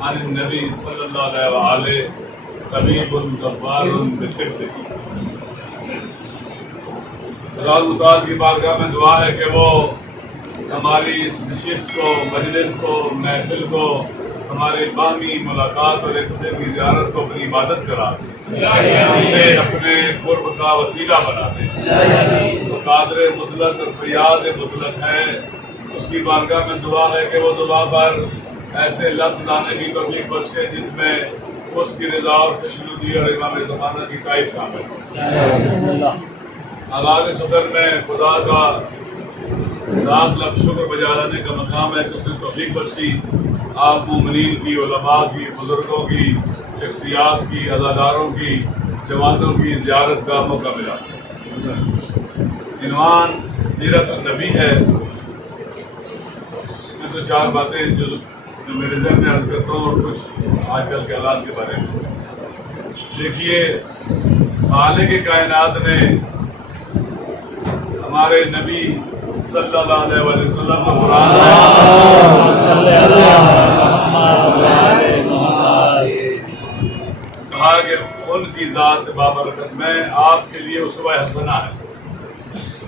عن النبی صلی اللہ علیہ وآلہ طبیب جبار بطب. خدا تعالیٰ کی بارگاہ میں دعا ہے کہ وہ ہماری اس نشست کو، مجلس کو، محفل کو، ہماری باہمی ملاقات اور ایک دوسرے کی زیارت کو اپنی عبادت کرا دے، اسے اپنے قرب کا وسیلہ بنا دے. تو قادر مطلق اور فریاد مطلق ہے، اس کی بارگاہ میں دعا ہے کہ وہ دعا پر ایسے لفظ لانے کی توفیق بخشے جس میں اس کی رضا اور خوشنودی اور امام زمانہ کی تعریف شامل ہو. آغاز صدر میں خدا کا لاکھ لاکھ شکر بجا لانے کا مقام ہے کہ اس نے توفیق بخشی آپ مومنین کی، علماء کی، بزرگوں کی، شخصیات کی، عزاداروں کی، جوانوں کی زیارت کا موقع ملا. عنوان سیرت النبی ہے. میں تو چار باتیں جو میرے ذہن میں عرض کرتا ہوں اور کچھ آج کل کے حالات کے بارے میں. دیکھیے، خالق کائنات نے ہمارے نبی صلی اللہ علیہ وسلم کو قرآن کہا کہ ان کی ذات بابرکت میں آپ کے لیے اسوہ حسنہ ہے.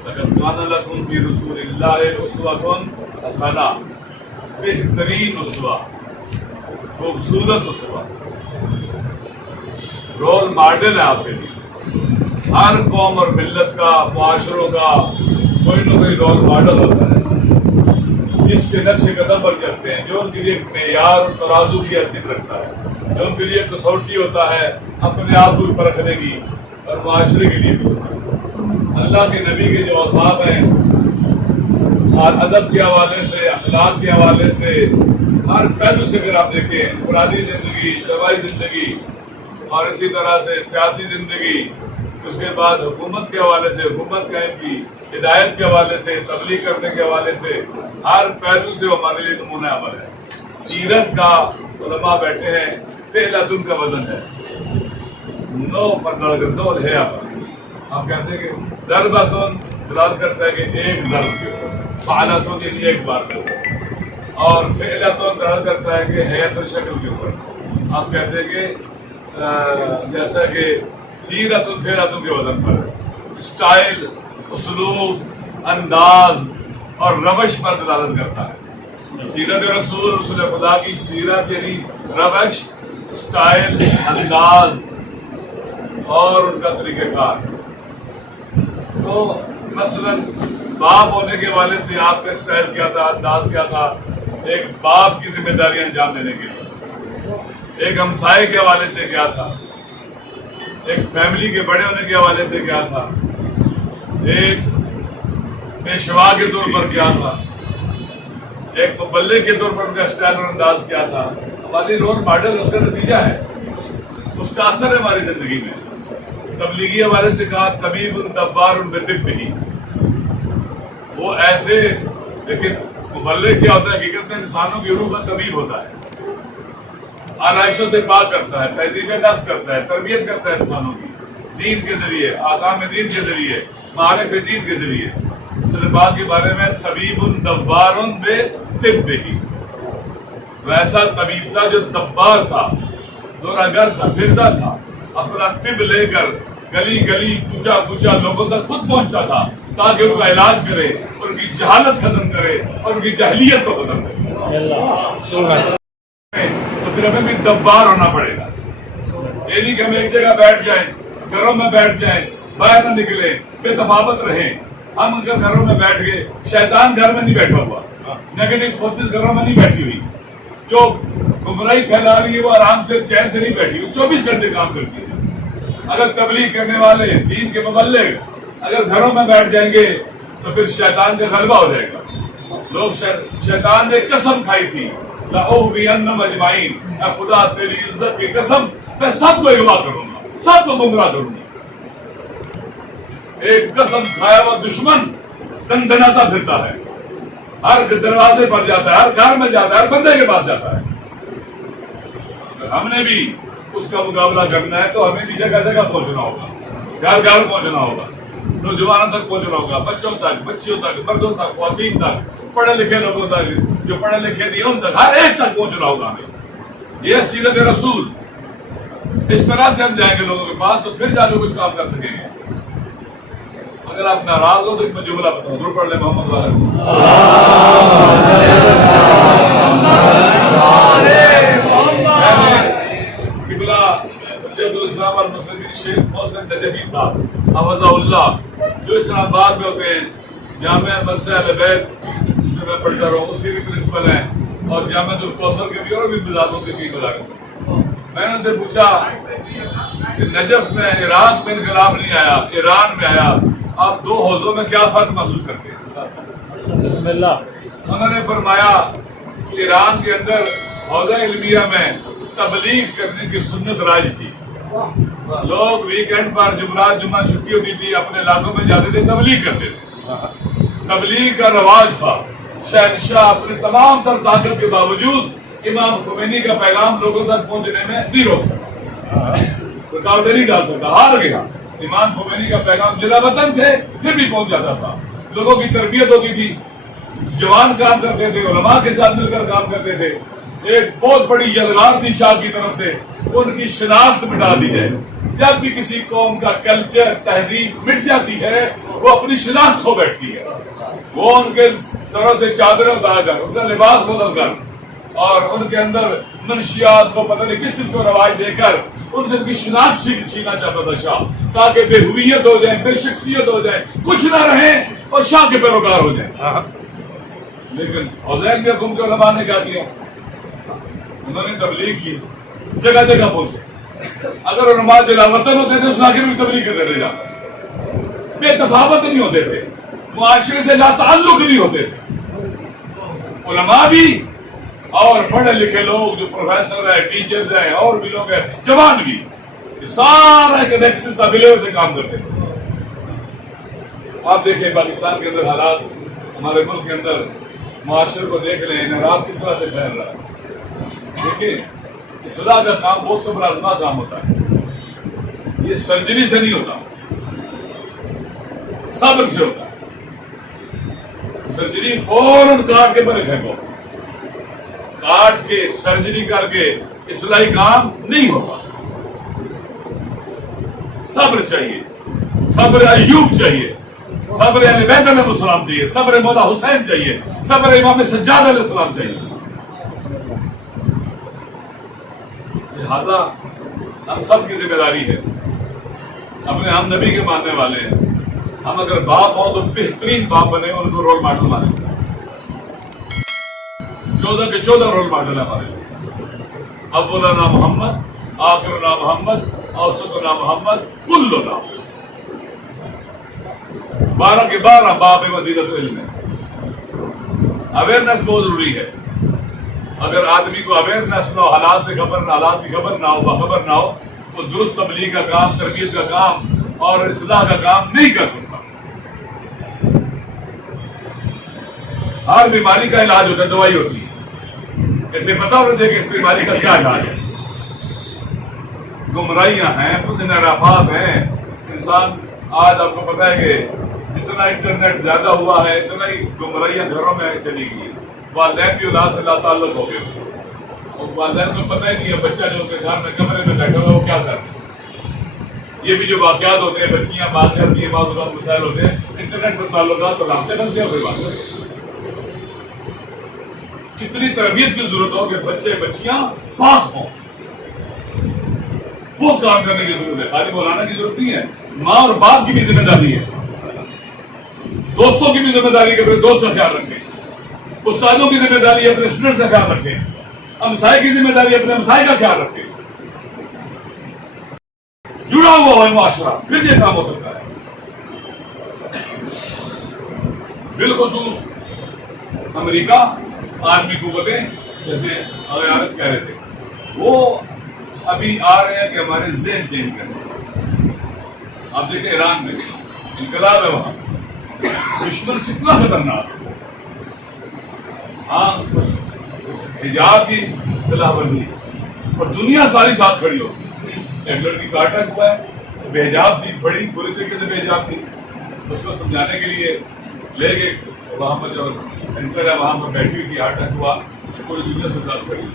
لقد کان لکم فی رسول اللہ اسوۃ حسنہ، بہترین اسوہ، خوبصورت اسوہ، رول ماڈل ہے آپ کے لیے. ہر قوم اور ملت کا، معاشروں کا کوئی نہ کوئی رول ماڈل ہوتا ہے جس کے نقش قدم پر چلتے ہیں، جو ان کے لیے معیار اور ترازو کی حیثیت رکھتا ہے، جو ان کے لیے کسوٹی ہوتا ہے اپنے آپ کو پرکھنے کی اور معاشرے کے لیے بھی ہوتا ہے. اللہ کے نبی کے جو اوصاف ہیں، ادب کے حوالے سے، اخلاق کے حوالے سے، ہر پہلو سے اگر آپ دیکھیں، انفرادی زندگی، اجتماعی زندگی اور اسی طرح سے سیاسی زندگی، اس کے بعد حکومت کے حوالے سے، حکومت قائم کی، ہدایت کے حوالے سے، تبلیغ کرنے کے حوالے سے، ہر پہلو سے وہ ہمارے لیے نمونہ عمل ہے. سیرت کا علماء بیٹھے ہیں، فعلۃ کا وزن ہے، نو پر لڑ کر دو ہے. آپ کہتے ہیں کہ ضربۃ دلالت کرتا ہے کہ ایک ضرب کے اوپر، فعلۃ ایک بار کرتا ہے، اور فعلۃ دلالت کرتا ہے کہ حیت اور شکل کے اوپر. آپ کہتے ہیں کہ جیسا کہ سیرت الفیرت کے وزن پر اسٹائل، اسلوب، انداز اور روش پر دلالت کرتا ہے. سیرت رسول، رسول خدا کی سیرت یعنی روش، اسٹائل، انداز اور ان کا طریقہ کار. تو مثلا باپ ہونے کے حوالے سے آپ کا اسٹائل کیا تھا، انداز کیا تھا، ایک باپ کی ذمہ داریاں انجام دینے کے لیے. ایک ہمسائے کے حوالے سے کیا تھا، ایک فیملی کے بڑے ہونے کے حوالے سے کیا تھا، ایک پیشوا کے طور پر کیا تھا، ایک مبلغ کے طور پر ان کا اسٹائل اور انداز کیا تھا. ہماری رول ماڈل اس کا نتیجہ ہے، اس کا اثر ہے ہماری زندگی میں. تبلیغی حوالے سے کہا طبیب جبار بطبہ، وہ ایسے، لیکن مبلغ کیا ہوتا ہے؟ حقیقت میں انسانوں کی روح کا طبیب ہوتا ہے، آرائشوں سے پاک کرتا ہے، تہذیب نفس کرتا ہے، تربیت کرتا ہے انسانوں کی دین کے ذریعے، احکام دین کے ذریعے، معارف دین کے ذریعے. اس بات کے بارے میں طبیب جبار بطبہ، ویسا طبیب تھا جو دبار تھا، دورہ گر تھا، پھرتا تھا، اپنا طب لے کر گلی گلی، کوچا کوچا لوگوں تک خود پہنچتا تھا تاکہ ان کا علاج کرے، ان کی جہالت ختم کرے اور ان کی جہلیت کو ختم کرے. تو پھر ہمیں بھی دبار ہونا پڑے گا. یہ نہیں کہ ہم ایک جگہ بیٹھ جائیں، گھروں میں بیٹھ جائیں، باہر نہ نکلیں، بے تفاوت رہیں. ہم اگر گھروں میں بیٹھ گئے، شیطان گھر میں نہیں بیٹھا ہوا، نیگیٹو فورسز گھروں میں نہیں بیٹھی ہوئی، جو گمراہی پھیلا رہی ہے وہ آرام سے چین سے نہیں بیٹھی ہوئی، 24 گھنٹے کام کرتی ہے. اگر تبلیغ کرنے والے، دین کے مبلغ اگر گھروں میں بیٹھ جائیں گے تو پھر شیطان کا غلبہ ہو جائے گا. لوگ شیطان نے قسم کھائی تھی، لَأُغْوِيَنَّهُمْ أَجْمَعِينَ، اے خدا تیری عزت کی قسم، میں سب کو اغوا کروں گا، سب کو گمراہ کروں گا. ایک قسم کھایا ہوا دشمن دندناتا پھرتا ہے، ہر دروازے پر جاتا ہے، ہر گھر میں جاتا ہے، ہر بندے کے پاس جاتا ہے. اگر ہم نے بھی اس کا مقابلہ کرنا ہے تو ہمیں بھی جگہ جگہ پہنچنا ہوگا، گھر گھر پہنچنا ہوگا. نوجوانوں تک پہنچنا ہوگا، بچوں تک، بچیوں تک، مردوں تک، خواتین تک، پڑھے لکھے لوگوں تک، جو پڑھے لکھے نہیں ان تک، ہر ایک تک پہنچنا ہوگا ہمیں. یہ سیرت رسول. اس طرح سے ہم جائیں گے لوگوں کے پاس تو پھر جا کے کچھ کام کر سکیں گے. اگر آپ ناراض ہو تو ایک میں جملہ بتاؤں، ضرور پڑھ لیں محمد والے. الاسلام المسلمین شیخ محسن نجفی صاحب حفظہ اللہ، جو اسلام آباد میں ہوتے ہیں، جامعہ مدرسہ اہل بیت جس میں پڑھتا رہا ہوں، اس کے بھی پرنسپل ہیں، اور جامعہ الکوثر کے بھی اور بھی مزاقوں کے بھی ملاقات. میں نے ان سے پوچھا کہ نجف میں عراق میں انقلاب نہیں آیا، ایران میں آیا، آپ دو حوضوں میں کیا فرق محسوس کرتے ہیں؟ بسم اللہ. انہوں نے فرمایا کہ ایران کے اندر حوضہ علمیہ میں تبلیغ کرنے کی سنت راج تھی. لوگ ویکینڈ پر جمعرات جمعہ چھٹی ہوتی تھی، اپنے علاقوں میں جاتے تھے، تبلیغ کرتے تھے. تبلیغ کا رواج تھا. شہنشاہ اپنے تمام تر طاقت کے باوجود امام خمینی کا پیغام لوگوں تک پہنچنے میں نہیں روک سکا، رکاوٹیں نہیں ڈال سکا، ہار گیا. امام خمینی کا پیغام جلا وطن تھے پھر بھی پہنچ جاتا تھا. لوگوں کی تربیت ہوتی تھی، جوان کام کرتے تھے، علماء کے ساتھ مل کر کام کرتے تھے. ایک بہت بڑی یلغار تھی شاہ کی طرف سے، ان کی شناخت مٹا دی جائے. جب بھی کسی قوم کا کلچر تہذیب مٹ جاتی ہے وہ اپنی شناخت کھو بیٹھتی ہے. وہ ان کے سروں سے چادریں اتار کر، ان کا لباس بدل کر، اور ان کے اندر منشیات کو پتہ نہیں کس کس کو رواج دے کر ان سے ان کی شناخت چھینا چاہتا تھا شاہ، تاکہ بے ہویت ہو جائیں، بے شخصیت ہو جائیں، کچھ نہ رہیں اور شاہ کے پیروکار ہو جائیں. لیکن حسین کے حکم کے علماء نے کیا کیا؟ انہوں نے تبلیغ کی، جگہ جگہ پہنچے. اگر علماء جلا وطن ہوتے تھے اس علاقے میں تبلیغ کرتے تھے، جاتے بے تفاوت نہیں ہوتے تھے، معاشرے سے لا تعلق نہیں ہوتے تھے. علماء بھی اور پڑھے لکھے لوگ جو پروفیسر ہیں، ٹیچرز ہیں، اور بھی لوگ ہیں، جوان بھی، سارا ایک نیکسس تھا، ملے ہوئے کام کرتے تھے. آپ دیکھیں پاکستان کے اندر حالات، ہمارے ملک کے اندر معاشرے کو دیکھ لیں، انحراف کس طرح سے پھیل رہا ہے. دیکھیں اصلاح کا کام بہت صبر آزما کام ہوتا ہے. یہ سرجری سے نہیں ہوتا، صبر سے ہوتا ہے. سرجری فوراً کاٹ کے بڑے پھینکو، کاٹ کے سرجری کر کے اصلاحی کام نہیں ہوتا. صبر چاہیے، صبر ایوب چاہیے، صبر اہل بیت علیہ السلام چاہیے، صبر مولا حسین چاہیے، صبر امام سجاد علیہ السلام چاہیے. لہذا ہم سب کی ذمہ داری ہے، اپنے ہم نبی کے ماننے والے ہیں، ہم اگر باپ ہوں تو بہترین باپ بنے، ان کو رول ماڈل مانیں. 14 کے 14 رول ماڈل ہمارے. اولنا محمد، آخرنا محمد، اوسطنا محمد، کلنا. 12 کے 12 باب مدینہ علم ہے. اویئرنیس بہت ضروری ہے. اگر آدمی کو اویئرنیس نہ ہو، حالات سے خبر نہ، حالات کی خبر نہ ہو، باخبر نہ ہو، تو درست تبلیغ کا کام، تربیت کا کام اور اصلاح کا کام نہیں کر سکتا. ہر بیماری کا علاج ہوتا ہے، دوائی ہوتی ہے. ایسے پتا ہونا چاہیے کہ اس بیماری کا کیا علاج ہے. گمراہیاں ہیں، کچھ انحرافات ہیں. انسان آج آپ کو پتا ہے کہ جتنا انٹرنیٹ زیادہ ہوا ہے اتنا ہی گمراہیاں گھروں میں چلی گئی. والدین بھی اولاد سے لا تعلق ہو گئے، اور والدین کو پتہ ہی نہیں ہے بچہ جو کہ گھر میں کمرے میں بیٹھا ہوا وہ کیا کر رہا ہے. یہ بھی جو واقعات ہوتے ہیں، بچیاں بات کرتی ہیں، بعض اوقات مسائل ہوتے ہیں، انٹرنیٹ پر تعلقات تو رابطے بن گیا. کوئی بات نہیں. کتنی تربیت کی ضرورت ہو کہ بچے بچیاں پاک ہوں. وہ کام کرنے کی ضرورت ہے، خالی مولانا کی ضرورت نہیں ہے. ماں اور باپ کی بھی ذمہ داری ہے، دوستوں کی بھی ذمہ داری ہے کہ اپنے دوست کا خیال رکھیں. استادوں کی ذمہ داری ہے اپنے اسٹوڈنٹس کا خیال رکھیں. ہمسائے کی ذمہ داری ہے اپنے ہمسائے کا خیال رکھیں. جڑا ہوا ہے معاشرہ، پھر یہ کام ہو سکتا ہے. بالخصوص امریکہ، عالمی قوتیں جیسے عارف کہہ رہے تھے، وہ ابھی آ رہے ہیں کہ ہمارے ذہن چینج کریں. آپ دیکھیں ایران میں انقلاب ہے، وہاں دشمن کتنا خطرناک ہے. ہاں حجاب کی خلاف ورزی اور دنیا ساری ساتھ کھڑی ہو. ایک لڑکی کا اٹیک ہوا ہے، بے حجاب تھی، بڑی بری طریقے سے بے حجاب تھی. اس کو سمجھانے کے لیے لے گئے، وہاں پر جو سینٹر ہے وہاں پر بیٹھی ہوئی تھی، ہارٹ اٹیک ہوا، پوری دنیا سے ساتھ کری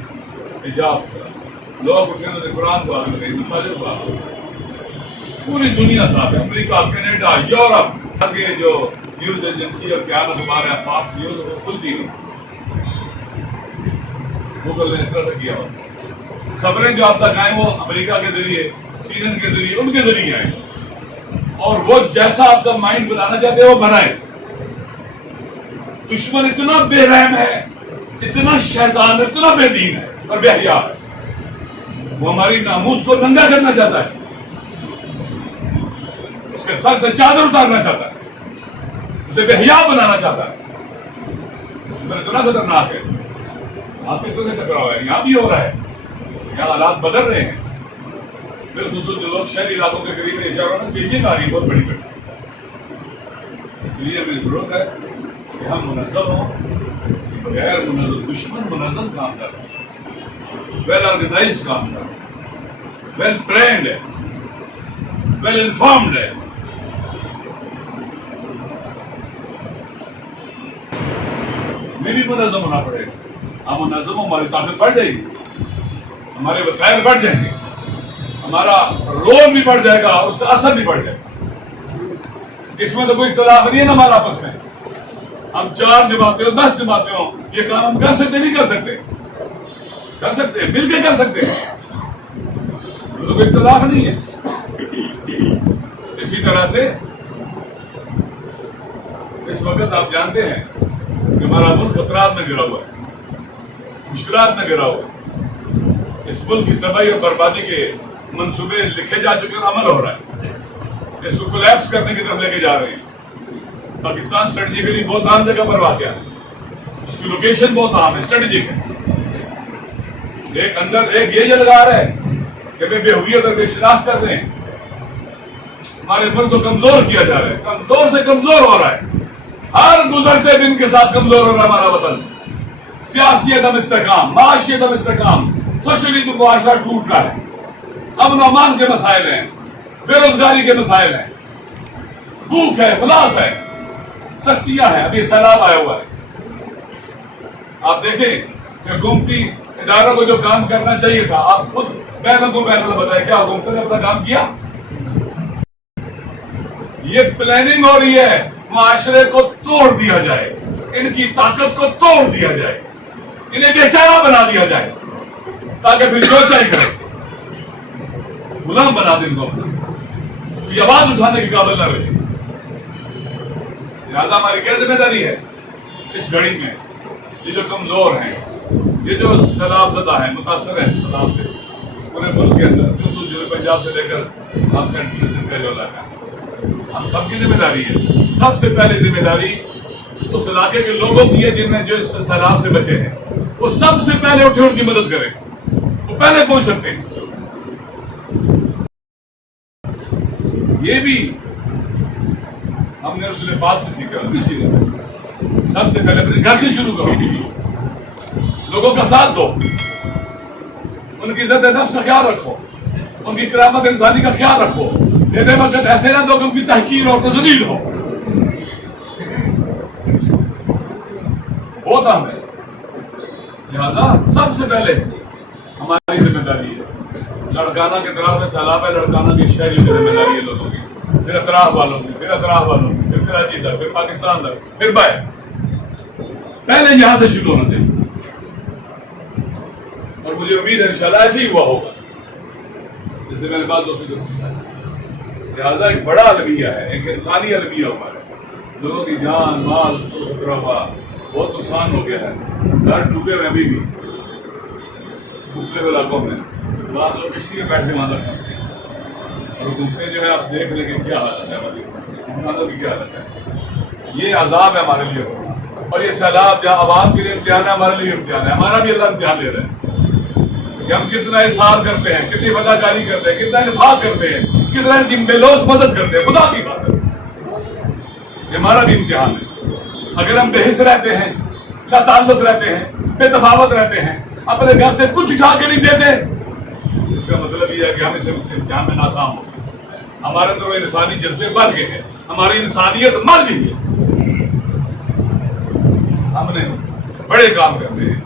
حجاب لوگ اٹھے، انہوں نے قرآن کو آگے لگائی، مساجد کو آگے لگائی، پوری دنیا ساتھ ہے، امریکہ، کینیڈا، یورپ کے جو نیوز ایجنسی اور کیا اخبار ہے، فاکس نیوز، وہ خود دی گوگل نے اس طرح سے کیا ہوا، خبریں جو آپ تک آئیں وہ امریکہ کے ذریعے، CNN کے ذریعے، ان کے ذریعے آئیں، اور وہ جیسا آپ کا مائنڈ بنانا چاہتے ہیں وہ بنائے۔ دشمن اتنا بے رحم ہے، اتنا شیطان، اتنا بے دین ہے اور بے حیا ہے، وہ ہماری ناموس کو ننگا کرنا چاہتا ہے، اس کے سر سے چادر اتارنا چاہتا ہے، اسے بے حیا بنانا چاہتا ہے۔ دشمن اتنا خطرناک ہے۔ آپ کس وجہ سے ٹکراؤ ہے؟ یہاں بھی ہو رہا ہے، یہاں حالات بدل رہے ہیں، بالخصوص جو لوگ شہری علاقوں کے قریب ہیں، اشاروں میں چینجنگ آ رہی ہے بہت بڑی بڑی، اس لیے ہمیں ضرورت ہے کہ ہم منظم ہوں، غیر منظم دشمن منظم کام کر رہے ہیں، ویل آرگنائزڈ کام کر رہے ہیں، ویل پلانڈ ہے، ویل انفارمڈ ہے۔ ہمیں بھی منظم ہونا پڑے گا، ہم منظم ہوں، ہماری طاقت بڑھ جائے گی، ہمارے وسائل بڑھ جائیں گے، ہمارا رول بھی بڑھ جائے گا اور اس کا اثر بھی بڑھ جائے گا۔ اس میں تو کوئی اختلاف نہیں ہے نا ہمارا آپس میں، ہم 4 جماعتیں ہوں 10 جماعتیں ہوں، یہ کام ہم کر سکتے نہیں کر سکتے، کر سکتے ہیں، مل کے کر سکتے ہیں، اس میں تو کوئی اختلاف نہیں ہے۔ اسی طرح سے اس وقت آپ جانتے ہیں کہ ہمارا ملک خطرات میں گرا ہوا ہے، مشکلات میں گرا ہوا ہے، اس ملک کی تباہی اور بربادی کے منصوبے لکھے جا چکے اور عمل ہو رہا ہے، اس کو کولیپس کرنے کی طرف لے کے جا رہے ہیں۔ پاکستان اسٹریٹجیکلی بہت اہم جگہ پر واقع ہے، اس کی لوکیشن بہت اہم ہے، اسٹریٹجک ہے۔ ایک اندر ایک یہ لگا رہا ہے کہ بے ہویت اور بے شناخت کر رہے ہیں، ہمارے ملک کو کمزور کیا جا رہا ہے، کمزور سے کمزور ہو رہا ہے، ہر گزرتے دن کے ساتھ کمزور ہو رہا ہے ہمارا وطن، سیاسی عدم استحکام، معاشی عدم استحکام، سوشلی تو معاشرہ ٹوٹ رہا ہے، امن و امان کے مسائل ہیں، بے روزگاری کے مسائل ہیں، بھوک ہے، افلاس ہے، سختیاں ہیں، ابھی سیلاب آیا ہوا ہے۔ آپ دیکھیں کہ حکومتی اداروں کو جو کام کرنا چاہیے تھا، آپ خود بینوں کو بتائیں، کیا حکومت نے اپنا کام کیا؟ یہ پلاننگ ہو رہی ہے معاشرے کو توڑ دیا جائے، ان کی طاقت کو توڑ دیا جائے، انہیں بیچارہ بنا دیا جائے، تاکہ پھر جو چاہیے کرے، غلام بنا دیں ان کو، یہ آواز اٹھانے کے قابل نہ رہے۔ لہٰذا ہماری کیا ذمہ داری ہے اس گھڑی میں؟ یہ جو کمزور ہیں، یہ جو سیلاب زدہ ہیں، متاثر ہیں سیلاب سے، پورے ملک کے اندر جو پنجاب سے لے کر آپ کنٹری کا جو علاقہ ہے، ہم سب کی ذمہ داری ہے۔ سب سے پہلے ذمہ داری اس علاقے کے لوگوں کی ہے جن میں جو اس سیلاب سے بچے ہیں، وہ سب سے پہلے اٹھے ان کی مدد کریں، وہ پہلے پہنچ سکتے ہیں۔ یہ بھی ہم نے رسول پاک سے سیکھا، ان کی سیرت ہے۔ سب سے پہلے اپنے گھر سے شروع کرو، لوگوں کا ساتھ دو، ان کی عزت نفس کا خیال رکھو، ان کی کرامت انسانی کا خیال رکھو، دیتے وقت ایسے نہ دو کہ ان کی تحقیر اور تذلیل ہو، بہت اہم ہے۔ لہذا سب سے پہلے ہماری ذمہ داری ہے، لڑکانہ کے اطراف میں سیلاب ہے، لڑکانہ کے شہریوں کی ذمہ داری ہے لوگوں کی، پھر اطراف والوں کی، پھر اطراف والوں کی، پھر کراچی تک، پھر پاکستان تک، پھر باہر، پہلے یہاں سے شروع ہونا چاہیے، اور مجھے امید ہے انشاءاللہ ایسے ہی ہوا ہوگا، جیسے میں نے بات دوسری کو پوچھا۔ لہٰذا ایک بڑا المیہ ہے، ایک انسانی المیہ ہمارا، لوگوں کی جان مال کو خطرہ ہوا، بہت نقصان ہو گیا ہے، گھر ڈوبے ہوئے ابھی بھی مختلف علاقوں میں، بعض لوگ کشتی میں بیٹھ کے وہاں تک کرتے ہیں، اور حکومتیں جو ہے آپ دیکھ لیں کہ کیا حالت ہے ہماری حکومتوں کی، کیا حالت ہے۔ یہ عذاب ہے ہمارے لیے، اور یہ سیلاب جہاں عوام کے لیے امتحان ہے، ہمارے لیے امتحان ہے، ہمارا بھی اللہ امتحان لے رہا ہے کہ ہم کتنا احسان کرتے ہیں، کتنی وفا جاری کرتے ہیں، کتنا انفاق کرتے ہیں، کتنا ان کی بے لوث مدد کرتے ہیں، خدا کی بات ہے، یہ ہمارا بھی امتحان ہے۔ اگر ہم بے حس رہتے ہیں، لا تعلق رہتے ہیں، بے تفاوت رہتے ہیں، اپنے گھر سے کچھ اٹھا کے نہیں دیتے، اس کا مطلب یہ ہے کہ ہم اس امتحان میں ناکام ہو گئے، ہمارے اندر وہ انسانی جذبے بڑھ گئے ہیں، ہماری انسانیت مر گئی ہے. ہم نے بڑے کام کرنے ہیں.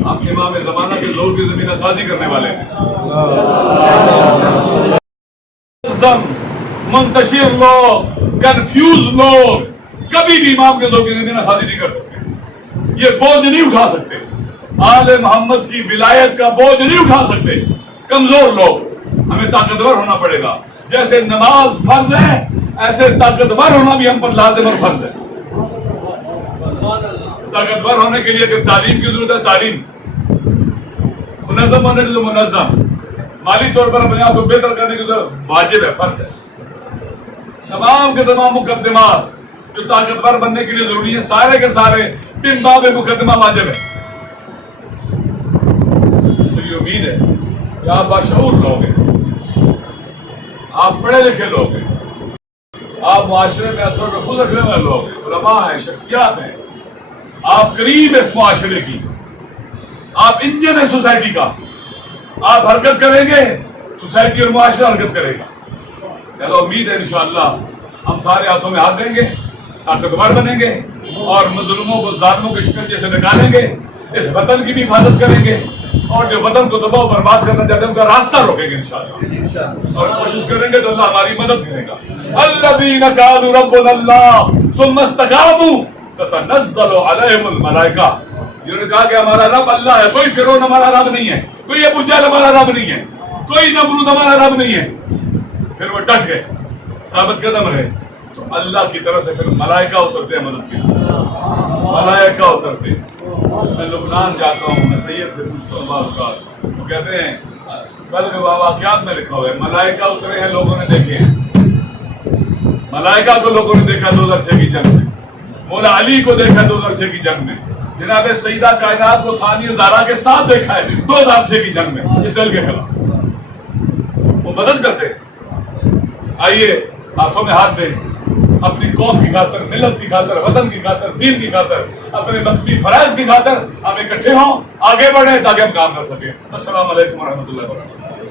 ہم امام زمانہ کے زور کی زمینہ سازی کرنے والے ہیں. منتشر لوگ، کنفیوز لوگ کبھی بھی امام کے زور کی زمینہ سازی نہیں کر سکتے. یہ بوجھ نہیں اٹھا سکتے. آل محمد کی ولایت کا بوجھ نہیں اٹھا سکتے کمزور لوگ. ہمیں طاقتور ہونا پڑے گا. جیسے نماز فرض ہے ایسے طاقتور ہونا بھی ہم پر لازم اور فرض ہے. طاقتور ہونے کے لیے کہ تعلیم کی ضرورت ہے، تعلیم. منظم ہونے کے لیے منظم. مالی طور پر اپنے آپ کو بہتر کرنے کے لیے واجب ہے، فرض ہے. تمام کے تمام مقدمات جو طاقتور بننے کے لیے ضروری ہیں سارے کے سارے بن باب مقدمہ واجب ہے. یہ امید ہے کہ آپ باشعور لوگ ہیں، آپ پڑھے لکھے لوگ ہیں، آپ معاشرے میں اثر و رسوخ رکھنے والے لوگ ہیں، علماء ہیں، شخصیات ہیں. آپ قریب اس معاشرے کی، آپ انجن ہیں سوسائٹی کا. آپ حرکت کریں گے سوسائٹی اور معاشرہ حرکت کرے گا. چلو امید ہے انشاءاللہ ہم سارے ہاتھوں میں ہاتھ دیں گے، طاقتور بنیں گے اور مظلوموں کو ظالموں کے شکنجے سے نکالیں گے. اس وطن کی بھی حفاظت کریں گے اور جو وطن کو تباہ و برباد کرنا چاہتے ہیں ان کا راستہ روکیں گے انشاءاللہ. اور کوشش کریں گے تو اللہ ہماری مدد کرے گا. الذین قالوا ربنا اللہ ثم استقاموا تتنزل علیہم الملائکہ. جنہوں نے کہا کہ ہمارا رب اللہ ہے، کوئی فرعون ہمارا رب نہیں ہے، کوئی ابو جہل ہمارا رب نہیں ہے، کوئی نمرود ہمارا رب نہیں ہے. پھر وہ ڈٹ گئے، ثابت قدم رہے تو اللہ کی طرف سے پھر ملائکہ اترتے ہیں مدد کے لیے. ملائکہ اترتے ہیں. میں لبنان جاتا ہوں، میں سید سے پوچھتا ہوں بعض اوقات، وہ کہتے ہیں بلکہ واقعات میں لکھا ہوا ہے ملائکہ اترے ہیں، لوگوں نے دیکھے ہیں. ملائکہ کو لوگوں نے دیکھا 2006 کی جنگ میں. مولا علی کو دیکھا 2006 کی جنگ میں. جناب سیدہ کائنات کو ثانی زہرا کے ساتھ دیکھا ہے 2006 کی جنگ میں اسرائیل کے خلاف. وہ مدد کرتے ہیں. آئیے ہاتھوں میں ہاتھ دیں، اپنی قوم کی خاطر، ملت کی خاطر، وطن کی خاطر، دین کی خاطر، اپنے مذہبی فرائض کی خاطر ہم اکٹھے ہوں، آگے بڑھیں تاکہ ہم کام کر سکیں. السلام علیکم ورحمۃ اللہ وبرکاتہ.